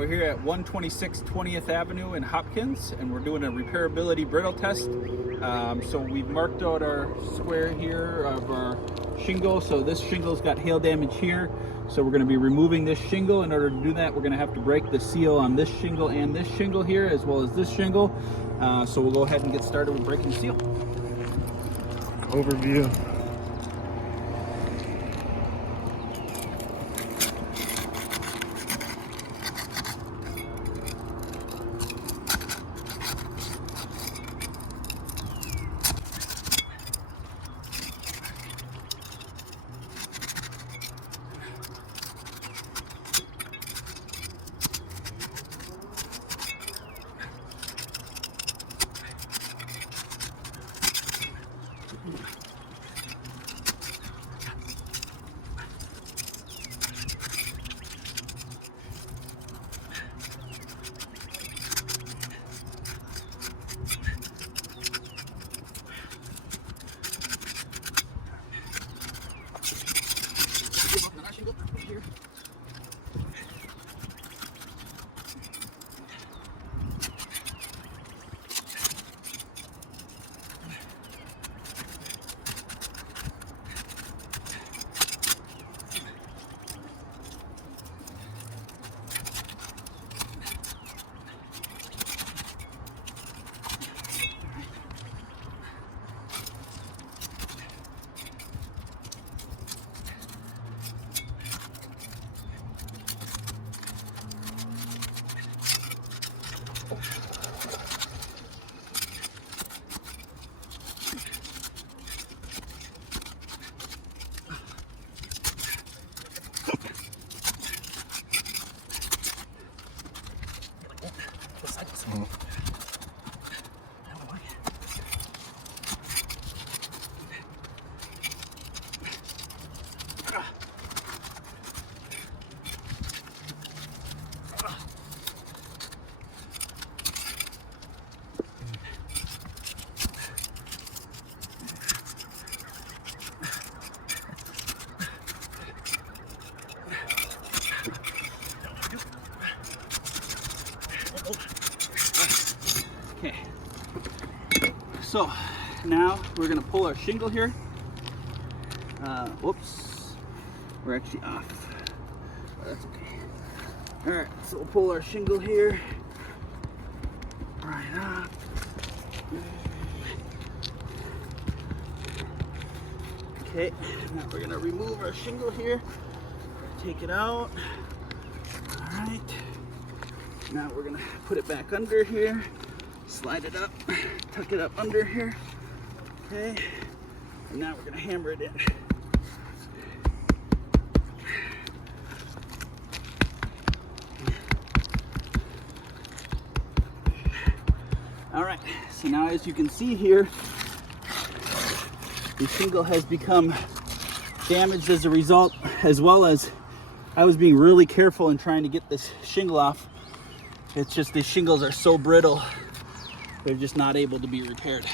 we're here at 126 20th Avenue in Hopkins, and we're doing a repairability brittle test. So we've marked out our square here of our shingle. So this shingle's got hail damage here. So we're going to be removing this shingle. In order to do that, we're going to have to break the seal on this shingle and this shingle here, as well as this shingle. So we'll go ahead and get started with breaking the seal. Overview. Okay, so now we're going to pull our shingle here. Whoops, we're actually off. That's okay. All right, so we'll pull our shingle here. Right up. Okay, now we're going to remove our shingle here. Take it out. All right. Now we're gonna put it back under here, slide it up, tuck it up under here, okay, and now we're gonna hammer it in. All right, so now as you can see here, the shingle has become damaged as a result, as well as I was being really careful in trying to get this shingle off. It's just these shingles are so brittle, they're just not able to be repaired.